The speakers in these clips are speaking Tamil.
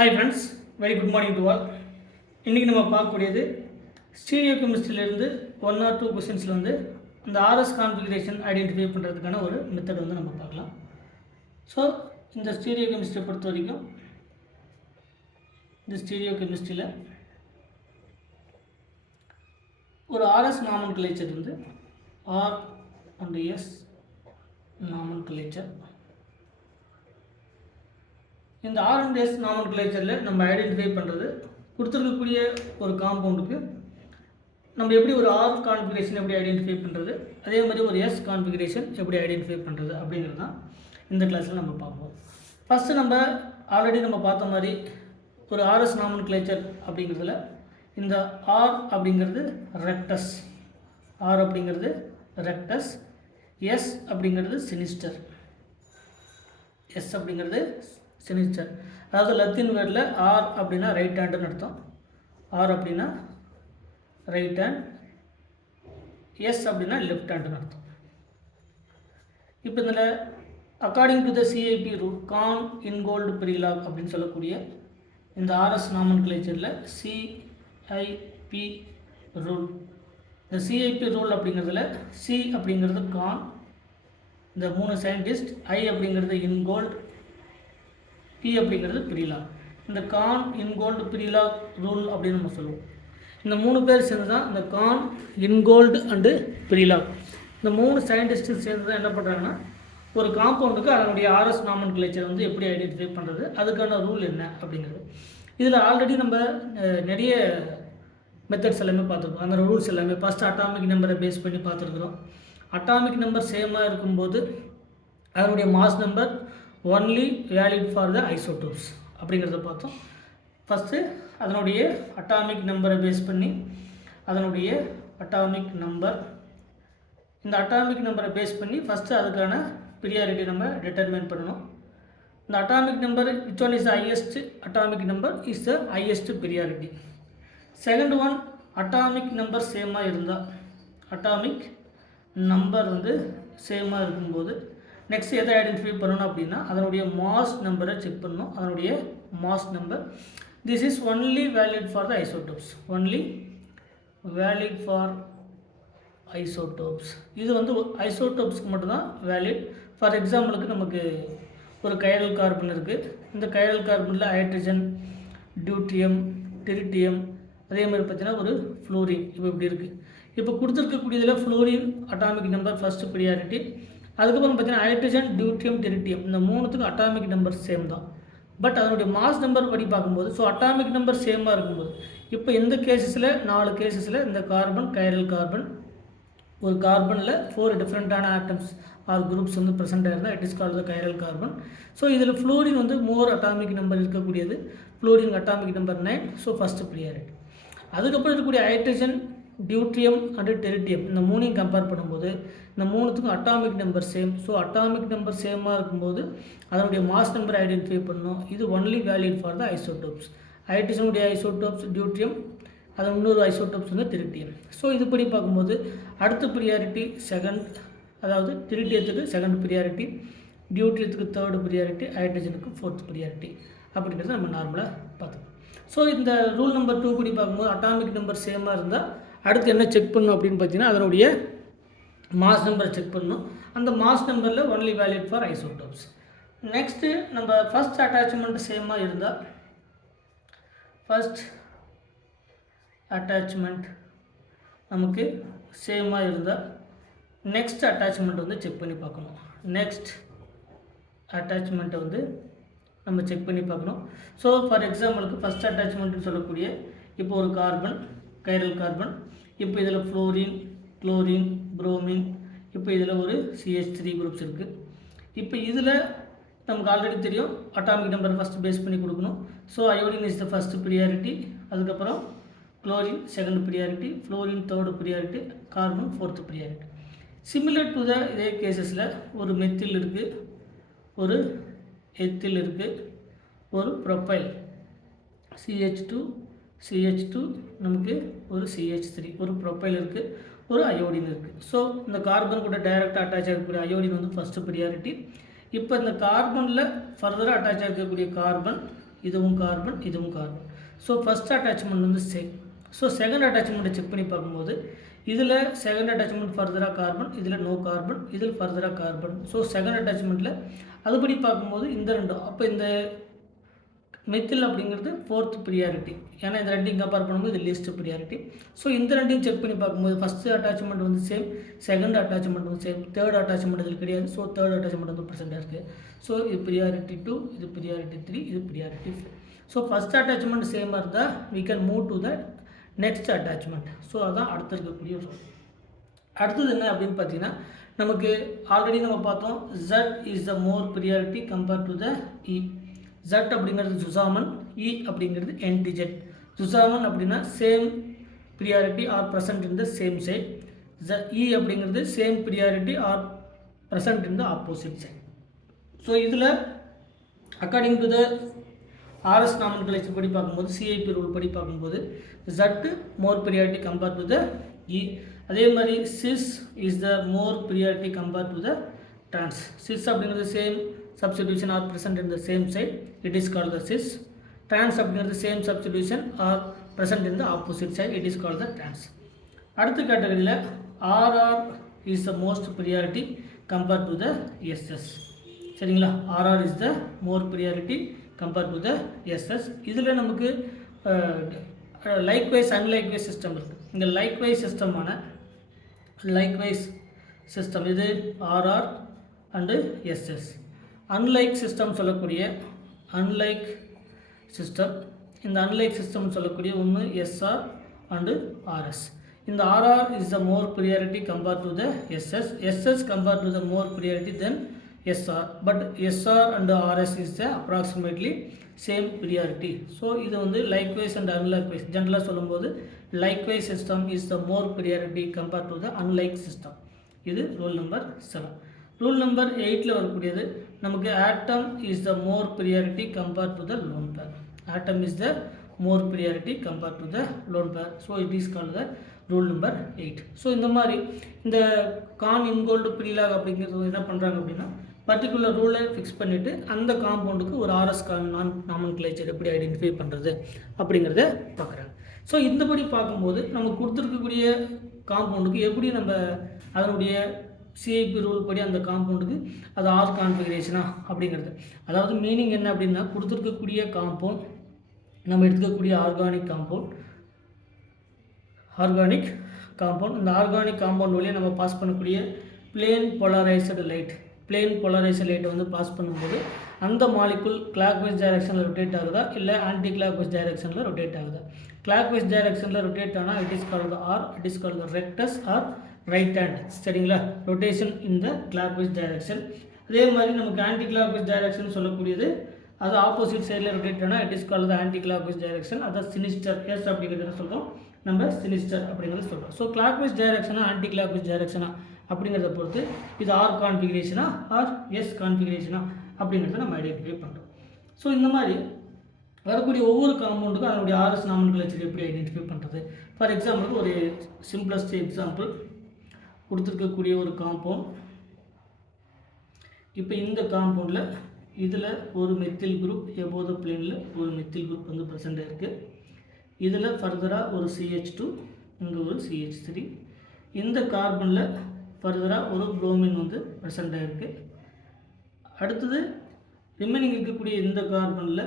Hi friends, very good morning to all. இன்றைக்கி நம்ம பார்க்கக்கூடியது ஸ்டீரியோ கெமிஸ்ட்ரியிலேருந்து 1 or 2 கொஸ்டின்ஸில் வந்து இந்த ஆர்எஸ் கான்ஃபிகரேஷன் ஐடென்டிஃபை பண்ணுறதுக்கான ஒரு மெத்தட் வந்து நம்ம பார்க்கலாம். ஸோ இந்த ஸ்டீரியோ கெமிஸ்ட்ரியை பொறுத்த வரைக்கும் இந்த ஸ்டீரியோ கெமிஸ்ட்ரியில் ஒரு ஆர்எஸ் நாமன்கிளேச்சர் வந்து ஆர் அண்ட் எஸ் நாமன்கிளேச்சர். இந்த ஆர் அண்ட் எஸ் நாமன்கிளேச்சரில் நம்ம ஐடென்டிஃபை பண்ணுறது கொடுத்துருக்கக்கூடிய ஒரு காம்பவுண்டுக்கு நம்ம எப்படி ஒரு ஆர் கான்ஃபிகரேஷன் எப்படி ஐடென்டிஃபை பண்ணுறது, அதே மாதிரி ஒரு எஸ் கான்ஃபிகரேஷன் எப்படி ஐடென்டிஃபை பண்ணுறது அப்படிங்கிறது தான் இந்த கிளாஸில் நம்ம பார்ப்போம். ஃபஸ்ட்டு நம்ம ஆல்ரெடி நம்ம பார்த்த மாதிரி ஒரு ஆர்எஸ் நாமன்கிளேச்சர் அப்படிங்கிறதுல இந்த ஆர் அப்படிங்கிறது ரெக்டஸ், ஆர் அப்படிங்கிறது ரெக்டஸ், எஸ் அப்படிங்கிறது சினிஸ்டர், எஸ் அப்படிங்கிறது சினிஸ்டர். அதாவது லத்தீன் வேர்டில் ஆர் அப்படின்னா ரைட் ஹேண்டுன்னு அர்த்தம், ஆர் அப்படின்னா ரைட் ஹேண்ட், எஸ் அப்படின்னா லெஃப்ட் ஹேண்டுன்னு அர்த்தம். இப்போ இதில் according to the CIP rule Cahn Ingold Prelog அப்படின்னு சொல்லக்கூடிய இந்த ஆர்எஸ் நாமன்கிளேச்சரில் சிஐபி ரூல், இந்த சிஐபி ரூல் அப்படிங்கிறதுல சி அப்படிங்கிறது கான், இந்த 3 சயின்டிஸ்ட், ஐ அப்படிங்கிறது இன்கோல்டு, பி அப்படிங்கிறது ப்ரீலாக். இந்த கான் இன்கோல்டு ப்ரீலாக் ரூல் அப்படின்னு நம்ம சொல்லுவோம். இந்த 3 பேர் சேர்ந்து தான் இந்த கான் இன்கோல்டு அண்டு ப்ரீலாக், இந்த 3 சயின்டிஸ்ட்டு சேர்ந்து தான் என்ன பண்ணுறாங்கன்னா ஒரு காம்பவுண்டுக்கு அதனுடைய ஆர்எஸ் நாமன்கிளேச்சர் வந்து எப்படி ஐடென்டிஃபை பண்ணுறது, அதுக்கான ரூல் என்ன அப்படிங்கிறது. இதில் ஆல்ரெடி நம்ம நிறைய மெத்தட்ஸ் எல்லாமே பார்த்துருக்கோம். அந்த ரூல்ஸ் எல்லாமே ஃபஸ்ட்டு அட்டாமிக் நம்பரை பேஸ் பண்ணி பார்த்துருக்குறோம். அட்டாமிக் நம்பர் சேமாக இருக்கும்போது அதனுடைய mass number only valid for the isotopes அப்படிங்கிறத பார்த்தோம். ஃபஸ்ட்டு அதனுடைய அட்டாமிக் நம்பரை பேஸ் பண்ணி அதனுடைய அட்டாமிக் நம்பர், இந்த அட்டாமிக் நம்பரை பேஸ் பண்ணி ஃபஸ்ட்டு அதுக்கான ப்ரியாரிட்டி நம்ம டிட்டர்மைன் பண்ணணும். இந்த atomic number which one is the highest atomic number is the highest priority. Second one atomic number சேமாக இருந்தால், அட்டாமிக் நம்பர் வந்து சேமாக இருக்கும்போது நெக்ஸ்ட் எதை ஐடென்டிஃபை பண்ணணும் அப்படின்னா அதனுடைய மாஸ் நம்பரை செக் பண்ணணும். அதனுடைய mass number this is only valid for the isotopes, only valid for isotopes. இது வந்து ஐசோடோப்ஸ்க்கு மட்டும்தான் வேலிட். ஃபார் எக்ஸாம்பிளுக்கு நமக்கு ஒரு கைரல் கார்பன் இருக்குது. இந்த கைரல் கார்பனில் ஹைட்ரஜன், டியூட்ரியம், டெரிட்டியம், அதே மாதிரி பார்த்தீங்கன்னா ஒரு ஃப்ளோரின், இப்போ இப்படி இருக்குது. இப்போ கொடுத்துருக்கக்கூடியதில் fluorine atomic number first priority. அதுக்கப்புறம் பார்த்தீங்கன்னா ஹைட்ரஜன், டியூட்ரியம், டெரிட்டியம், இந்த 3த்துக்கும் அட்டாமிக் நம்பர் சேம் தான். பட் அதனுடைய மாஸ் நம்பர் படி பார்க்கும்போது ஸோ அட்டாமிக் நம்பர் சேமாக இருக்கும்போது இப்போ இந்த கேசஸில் 4 கேசஸில் இந்த கார்பன் கைரல் கார்பன், ஒரு கார்பனில் 4 டிஃப்ரெண்ட்டான ஆட்டம்ஸ் ஆர் குரூப்ஸ் வந்து ப்ரெசென்ட் ஆயிருந்தால் it is called the chiral carbon. So இதில் ஃப்ளோரின் வந்து மோர் அட்டாமிக் நம்பர் இருக்கக்கூடியது, fluorine atomic number 9, so first priority. அதுக்கப்புறம் இருக்கக்கூடிய ஹைட்ரஜன், டியூட்ரியம் அண்டு டெரிட்டியம், இந்த 3ஐயும் கம்பேர் பண்ணும்போது இந்த 3த்துக்கும் atomic number same. So atomic number சேமாக இருக்கும்போது அதனுடைய மாஸ் நம்பர் ஐடென்டிஃபை பண்ணணும். இது only valid for the isotopes. ஹைட்ரஜனுடைய ஐசோடோப்ஸ் டியூட்ரியம், அது இன்னொரு ஐசோடோப்ஸ் வந்து டெரிட்டியம். ஸோ இதுபடி பார்க்கும்போது அடுத்த ப்ரியாரிட்டி செகண்ட், அதாவது டெரிட்டியத்துக்கு செகண்ட் ப்ரியாரிட்டி, டியூட்ரியத்துக்கு தேர்டு ப்ரியாரிட்டி, ஹைட்ரஜனுக்கு 4th ப்ரியாரிட்டி அப்படிங்கிறது நம்ம நார்மலாக பார்த்துக்கோம். ஸோ இந்த ரூல் நம்பர் 2 படி பார்க்கும்போது அட்டாமிக் நம்பர் சேமாக இருந்தால் அடுத்து என்ன செக் பண்ணணும் அப்படின்னு பார்த்தீங்கன்னா அதனுடைய மாஸ் நம்பரை செக் பண்ணணும். அந்த மாஸ் நம்பரில் only valid for isotopes. Next நம்ம ஃபஸ்ட் அட்டாச்மெண்ட் சேமாக இருந்தால், ஃபஸ்ட் அட்டாச்மெண்ட் நமக்கு சேமாக இருந்தால் நெக்ஸ்ட் அட்டாச்மெண்ட் வந்து செக் பண்ணி பார்க்கணும். நெக்ஸ்ட் அட்டாச்மெண்ட்டை வந்து நம்ம செக் பண்ணி பார்க்கணும். ஸோ ஃபார் எக்ஸாம்பிளுக்கு ஃபஸ்ட் அட்டாச்மெண்ட்டுன்னு சொல்லக்கூடிய இப்போ ஒரு கார்பன், கைரல் கார்பன், இப்போ இதில் ஃப்ளோரின், குளோரின், புரோமின், இப்போ இதில் ஒரு CH3 குரூப்ஸ் இருக்குது. இப்போ இதில் நமக்கு ஆல்ரெடி தெரியும் அட்டாமிக் நம்பர் ஃபஸ்ட்டு பேஸ் பண்ணி கொடுக்கணும். So iodine is the first priority, அதுக்கப்புறம் chlorine second priority, fluorine third priority, carbon 4th priority. Similar to the இதே கேசஸில் ஒரு மெத்தில் இருக்குது, ஒரு எத்தில் இருக்குது, ஒரு ப்ரொப்பைல் CH2 நமக்கு ஒரு CH3, ஒரு ப்ரொப்பைல் இருக்குது, ஒரு அயோடின் இருக்குது. ஸோ இந்த கார்பன் கூட டைரெக்டாக அட்டாச் ஆகக்கூடிய அயோடின் வந்து ஃபஸ்ட்டு ப்ரியாரிட்டி. இப்போ இந்த கார்பனில் ஃபர்தராக அட்டாச் ஆகக்கூடிய கார்பன், இதுவும் கார்பன், இதுவும் கார்பன். ஸோ ஃபஸ்ட் அட்டாச்மெண்ட் வந்து சேம். ஸோ செகண்ட் அட்டாச்மெண்ட்டை செக் பண்ணி பார்க்கும்போது இதில் செகண்ட் அட்டாச்மெண்ட் ஃபர்தராக கார்பன், இதில் நோ கார்பன், இதில் ஃபர்தராக கார்பன். ஸோ செகண்ட் அட்டாச்மெண்ட்டில் அதுபடி பார்க்கும்போது இந்த ரெண்டும், அப்போ இந்த மெத்தில் அப்படிங்கிறது ஃபோர்த் ப்ரியாரிட்டி. ஏன்னா இந்த ரெண்டையும் கம்பேர் பண்ணும்போது இது லீஸ்ட் ப்ரியாரிட்டி. ஸோ இந்த ரெண்டையும் செக் பண்ணி பார்க்கும்போது ஃபஸ்ட்டு அட்டாச்மெண்ட் வந்து சேம், செகண்ட் அட்டாச்மெண்ட் வந்து சேம், தேர்ட் அட்டாச்மெண்ட் இதில் கிடையாது. ஸோ தேர்ட் அட்டாச்மெண்ட் வந்து ப்ரெசென்ட்டாக இருக்குது. ஸோ இது ப்ரியாரிட்டி 2, இது ப்ரியாரிட்டி 3, இது ப்ரியாரிட்டி 4. ஸோ ஃபஸ்ட் அட்டாச்மெண்ட் சேமாக இருந்தால் we can move to the next attachment. So அதான் அடுத்து இருக்கக்கூடிய ஒரு அடுத்தது என்ன அப்படின்னு பார்த்தீங்கன்னா, நமக்கு ஆல்ரெடி நம்ம பார்த்தோம் Z is the more priority compared to the E. Z அப்படிங்கிறது ஜுசாமன், E அப்படிங்கிறது என்டிஜெட். ஜுசாமன் அப்படின்னா same priority are present in the same side. E அப்படிங்கிறது same priority are present in the opposite side. So இதில் according to the RS nomenclature படி பார்க்கும்போது, CIP ரூல் படி பார்க்கும்போது Z more priority compare to the E. அதே மாதிரி cis is the more priority compare to the trans. Cis அப்படிங்கிறது same substitution are present in the same side, it is called the cis. Trans அப்படிங்கிறது same substitution are present in the opposite side, it is called the trans. அடுத்த கேட்டகரியில் RR is the most priority compared to the SS. சரிங்களா, RR is the more priority compared to the SS. இதில் நமக்கு லைக்வைஸ் அன்லைக்வைஸ் சிஸ்டம் இருக்குது. இந்த லைக்வைஸ் சிஸ்டமான லைக்வைஸ் சிஸ்டம் இது RR and SS. Unlike system சொல்லக்கூடிய அன்லைக் சிஸ்டம், இந்த அன்லைக் சிஸ்டம் சொல்லக்கூடிய ஒன்று SR அண்டு RS. இந்த RR is the more priority compare to the SS. SS compare to the more priority then SR. But SR and RS is the approximately same priority. So இது வந்து லைக்வைஸ் அண்ட் அன்லைக்வைஸ். ஜென்ரலாக சொல்லும்போது likewise system is the more priority compare to the unlike system. இது ரூல் நம்பர் 7. ரூல் நம்பர் 8ல் வரக்கூடியது நமக்கு atom is the more priority compare to the lone pair. Atom is the more priority compare to the lone pair. So it is called the rule number 8. ஸோ இந்த மாதிரி இந்த கான் இன்கோல்டு ப்ரீலாக் அப்படிங்கிறது என்ன பண்ணுறாங்க அப்படின்னா, பர்டிகுலர் ரூலை ஃபிக்ஸ் பண்ணிவிட்டு அந்த காம்பவுண்டுக்கு ஒரு RS நாமன்கிளேச்சர் எப்படி ஐடென்டிஃபை பண்ணுறது அப்படிங்கிறத பார்க்குறாங்க. ஸோ இந்தபடி பார்க்கும்போது நம்ம கொடுத்துருக்கக்கூடிய காம்பவுண்டுக்கு எப்படி நம்ம அதனுடைய CIP ரூல் படி அந்த காம்பவுண்டுக்கு அது ஆர் கான்ஃபிகரேஷனா அப்படிங்கிறது. அதாவது மீனிங் என்ன அப்படின்னா, கொடுத்துருக்கக்கூடிய காம்பவுண்ட் நம்ம எடுத்துக்கக்கூடிய ஆர்கானிக் காம்பவுண்ட் இந்த ஆர்கானிக் காம்பவுண்ட் வழியாக நம்ம பாஸ் பண்ணக்கூடிய பிளேன் போலரைஸ்டு லைட்டை வந்து பாஸ் பண்ணும்போது அந்த மாலிகுல் கிளாக்வைஸ் டைரக்ஷனில் ரொட்டேட் ஆகுதா இல்லை ஆன்டி கிளாக்வைஸ் டைரக்ஷனில் ரொட்டேட் ஆகுதா? கிளாக்வைஸ் டைரக்ஷனில் ரொட்டேட் ஆனால் it is called R, it is called rectus R right hand. சரிங்களா, rotation in the clockwise direction. அதே மாதிரி நமக்கு ஆன்டி கிளாக்வைஸ் டைரக்ஷன் சொல்லக்கூடியது அது ஆப்போசிட் சைடில் ரொட்டேட் ஆனால் it is called anti clockwise direction. அதான் சினிஸ்டர். எஸ் அப்படிங்கிறத சொல்கிறோம் நம்ம, சினிஸ்டர் அப்படிங்கிறத சொல்கிறோம். ஸோ கிளாக்வைஸ் டைரக்ஷனா ஆன்டி கிளாக்வைஸ் டைரக்ஷனா அப்படிங்கிறத பொறுத்து இது ஆர் கான்ஃபிகரேஷனா ஆர் எஸ் கான்ஃபிகரேஷனா அப்படிங்கிறத நம்ம ஐடென்டிஃபை பண்ணுறோம். ஸோ இந்த மாதிரி வரக்கூடிய ஒவ்வொரு காம்பவுண்டுக்கும் அதனுடைய RS நாமன்கிளேச்சர் எப்படி ஐடென்டிஃபை பண்ணுறது. ஃபார் எக்ஸாம்பிள் ஒரு சிம்பிளஸ்ட் எக்ஸாம்பிள் கொடுத்துருக்கக்கூடிய ஒரு காம்பவுண்ட். இப்போ இந்த காம்பவுண்டில் இதில் ஒரு மெத்தில் குரூப் எபோவ் த பிளேனில் ஒரு மெத்தில் குரூப் வந்து ப்ரெசென்ட் இருக்குது. இதில் ஃபர்தராக ஒரு CH2, இங்கே ஒரு CH3. இந்த கார்பனில் ஃபர்தராக ஒரு புரோமின் வந்து ப்ரெசென்ட் ஆகிருக்கு. அடுத்தது ரிமைனிங் இருக்கக்கூடிய இந்த கார்பனில்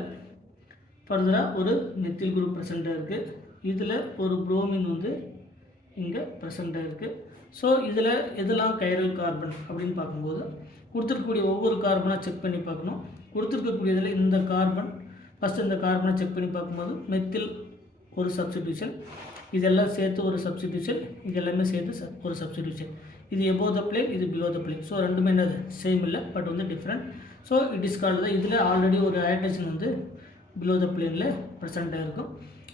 ஃபர்தராக ஒரு மெத்தில் குரூப் ப்ரெசென்ட்டாக இருக்குது. இதில் ஒரு புரோமின் வந்து இங்கே ப்ரெசென்ட்டாக இருக்குது. ஸோ இதில் எதெல்லாம் கைரல் கார்பன் அப்படின்னு பார்க்கும்போது கொடுத்துருக்கக்கூடிய ஒவ்வொரு கார்பனாக செக் பண்ணி பார்க்கணும். கொடுத்துருக்கக்கூடியதில் இந்த கார்பன் ஃபஸ்ட்டு இந்த கார்பனை செக் பண்ணி பார்க்கும்போது மெத்தில் ஒரு சப்ஸ்டிடியூஷன், இதெல்லாம் சேர்த்து ஒரு சப்ஸ்டிடியூஷன், இது எல்லாமே சேர்த்து ஒரு சப்ஸ்டிடியூஷன். இது எபோவ் த பிளேன், இது பிலோ த பிளேன். ஸோ ரெண்டுமே என்னது சேம் இல்லை, பட் வந்து different. So it is called இதில் ஆல்ரெடி ஒரு ஹைட்ரஜன் வந்து பிலோ த பிளேனில் ப்ரெசென்ட்டாக இருக்கும்.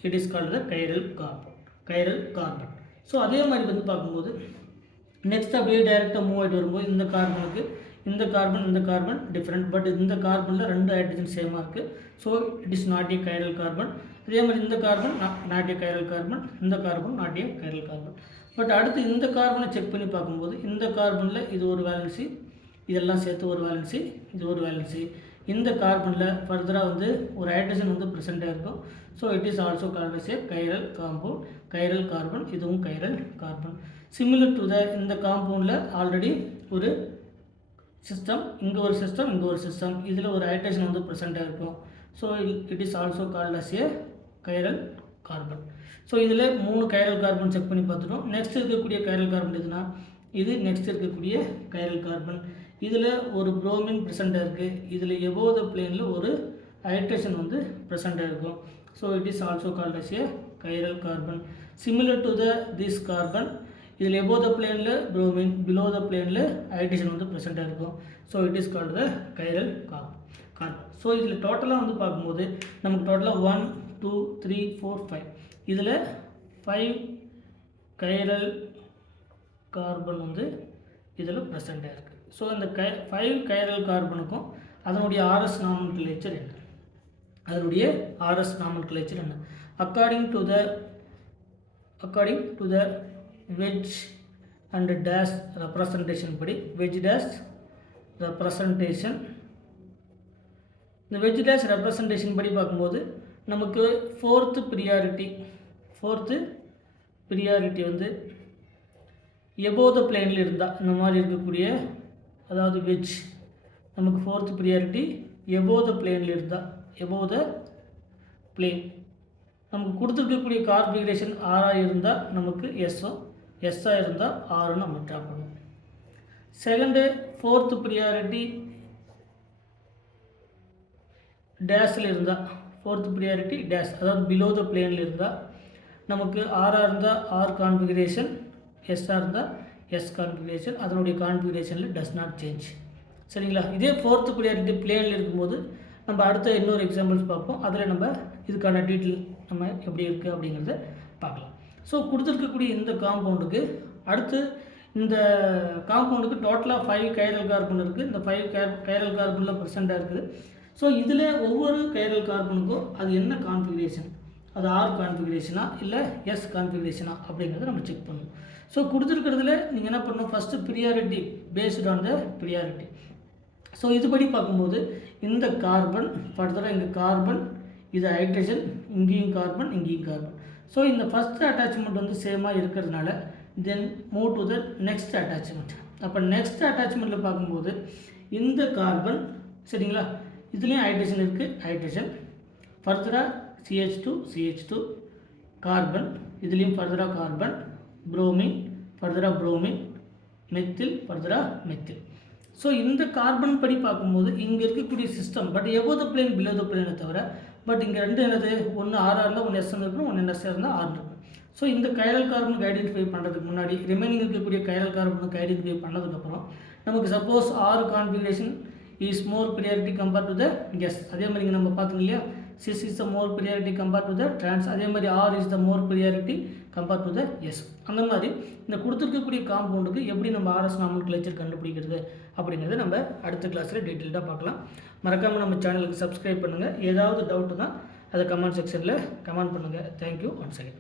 It is called the chiral carbon. So அதே மாதிரி வந்து பார்க்கும்போது நெக்ஸ்ட் அப்படியே டைரெக்டாக மூவ் ஆகிட்டு வரும்போது இந்த கார்பனுக்கு இந்த கார்பன் டிஃப்ரெண்ட், பட் இந்த கார்பனில் ரெண்டு ஹைட்ரஜன் சேமாக இருக்குது. So it is not a chiral carbon. அதே மாதிரி இந்த carbon not a chiral carbon, இந்த carbon not a chiral carbon. But அடுத்து இந்த கார்பனை செக் பண்ணி பார்க்கும்போது இந்த கார்பனில் இது ஒரு வேலன்சி, இதெல்லாம் சேர்த்து ஒரு வேலன்சி, இது ஒரு வேலன்சி, இந்த கார்பனில் ஃபர்தராக வந்து ஒரு ஹைட்ரஜன் வந்து ப்ரெசென்ட்டாக இருக்கும். So it is also called as a chiral compound, chiral carbon. இதுவும் கைரல் கார்பன். சிமிலர் டு இந்த காம்பவுண்டில் ஆல்ரெடி ஒரு சிஸ்டம், இங்கே ஒரு சிஸ்டம், இங்கே ஒரு சிஸ்டம், இதில் ஒரு ஹைட்ரஜன் வந்து ப்ரெசென்ட்டாக இருக்கும். So it is also called as a chiral carbon. So இதில் 3 கைரல் கார்பன் செக் பண்ணி பார்த்துட்டோம். நெக்ஸ்ட் இருக்கக்கூடிய கைரல் கார்பன் எதுனா இது நெக்ஸ்ட் இருக்கக்கூடிய கைரல் கார்பன். இதில் ஒரு புரோமின் ப்ரெசென்ட்டாக இருக்குது. இதில் எபோவ் த பிளேனில் ஒரு ஹைட்ரஜன் வந்து ப்ரெசென்ட்டாக இருக்கும். So it is also called as a chiral carbon. Similar to this carbon, இதில் எபோவ் த பிளேனில் புரோமின், பிலோ த பிளேனில் ஹைட்ரஜன் வந்து ப்ரெசென்ட்டாக இருக்கும். So it is called the chiral carbon. So இதில் டோட்டலாக வந்து பார்க்கும்போது நமக்கு டோட்டலாக 1 2 3 4 5, இதில் 5 கைரல் கார்பன் வந்து இதில் ப்ரெசென்ட்டாக இருக்குது. ஸோ இந்த 5 கைரல் கார்பனுக்கும் அதனுடைய RS நாமென்க்ளேச்சர் என்ன? அதனுடைய RS நாமென்க்ளேச்சர் என்ன? According to the wedge and dash representation படி, வெட்ஜ் டேஷ் ரெப்ரசன்டேஷன், இந்த வெட்ஜ் டேஷ் ரெப்ரசன்டேஷன் படி பார்க்கும்போது நமக்கு ஃபோர்த்து ப்ரியாரிட்டி வந்து எபோவ் த பிளேனில் இருந்தால், இந்த மாதிரி இருக்கக்கூடிய, அதாவது வெட்ஜ் நமக்கு ஃபோர்த்து ப்ரியாரிட்டி எபோவ் த பிளேனில் இருந்தால், எபோவ் த பிளேன் நமக்கு கொடுத்துருக்கக்கூடிய கான்ஃபிகரேஷன் ஆராக இருந்தால் நமக்கு எஸ்ஸாக இருந்தால் ஆறுன்னு நம்ம ட்ரா பண்ணுவோம். செகண்டு ஃபோர்த்து ப்ரியாரிட்டி டேஷில் இருந்தால், ஃபோர்த்து ப்ரியாரிட்டி டேஷ், அதாவது பிலோ த பிளேனில் இருந்தால் நமக்கு ஆராக இருந்தால் ஆர் கான்ஃபிகரேஷன், எஸ்ஸாக இருந்தால் எஸ் கான்ஃபிகரேஷன், அதனுடைய கான்ஃபிகரேஷனில் டஸ் நாட் சேஞ்ச். சரிங்களா? இதே ஃபோர்த்து ப்ரியாரிட்டி பிளேனில் இருக்கும்போது நம்ம அடுத்த இன்னொரு எக்ஸாம்பிள்ஸ் பார்ப்போம். அதில் நம்ம இதுக்கான டீட்டெயில் நம்ம எப்படி இருக்குது அப்படிங்கிறத பார்க்கலாம். ஸோ கொடுத்துருக்கக்கூடிய இந்த காம்பவுண்டுக்கு அடுத்து இந்த காம்பவுண்டுக்கு டோட்டலாக 5 கைரல் கார்பன் இருக்குது. இந்த 5 கைரல் கார்பனில் ப்ரெசென்ட்டாக இருக்குது. ஸோ இதில் ஒவ்வொரு கைரல் கார்பனுக்கும் அது என்ன கான்ஃபிகரேஷன், அது ஆர் கான்ஃபிகரேஷனா இல்லை எஸ் கான்ஃபிகரேஷனா அப்படிங்கிறத நம்ம செக் பண்ணணும். ஸோ கொடுத்துருக்கிறதுல நீங்கள் என்ன பண்ணணும், first priority based on the priority. So இதுபடி பார்க்கும்போது இந்த கார்பன் ஃபர்தராக இங்கே கார்பன், இது ஹைட்ரஜன், இங்கேயும் கார்பன், இங்கேயும் கார்பன். ஸோ இந்த ஃபஸ்ட்டு அட்டாச்மெண்ட் வந்து சேமாக இருக்கிறதுனால then move to the next attachment. அப்போ நெக்ஸ்ட் அட்டாச்மெண்ட்டில் பார்க்கும்போது இந்த கார்பன், சரிங்களா, இதுலேயும் ஹைட்ரஜன் இருக்குது, ஹைட்ரஜன் ஃபர்தராக CH2 கார்பன், இதுலேயும் ஃபர்தராக கார்பன், புரோமின் ஃபர்தராக புரோமின், மெத்தில் ஃபர்தராக மெத்தில். ஸோ இந்த கார்பன் படி பார்க்கும்போது இங்கே இருக்கக்கூடிய system but above the plane below the பிளேனை தவிர, பட் இங்கே ரெண்டு என்னது, ஒன்று ஆர் இருந்தால் ஒன்று எஸ் இருக்கணும், ஒன்று எஸ் இருந்தால் ஆர் இருக்கணும். ஸோ இந்த கைரல் கார்பனுக்கு ஐடென்டிஃபை பண்ணுறதுக்கு முன்னாடி ரிமைனிங் இருக்கக்கூடிய கைரல் கார்பனுக்கு ஐடென்டிஃபை பண்ணதுக்கப்புறம் நமக்கு suppose R configuration is more priority compare to the S, அதே மாதிரி இங்கே நம்ம பார்த்தோம் இல்லையா, cis is the more priority compare to the trans, அதே மாதிரி R is the more priority compare to the S. அந்த மாதிரி இந்த கொடுத்துருக்கக்கூடிய காம்பவுண்டுக்கு எப்படி நம்ம ஆர்எஸ் நாமென்க்ளேச்சர் கண்டுபிடிக்கிறது அப்படிங்கிறத நம்ம அடுத்த கிளாஸில் டீட்டெயில்டாக பார்க்கலாம். மறக்காமல் நம்ம சேனலுக்கு சப்ஸ்கிரைப் பண்ணுங்கள். ஏதாவது டவுட்டுனா அதை கமெண்ட் செக்ஷனில் கமெண்ட் பண்ணுங்கள். Thank you once again.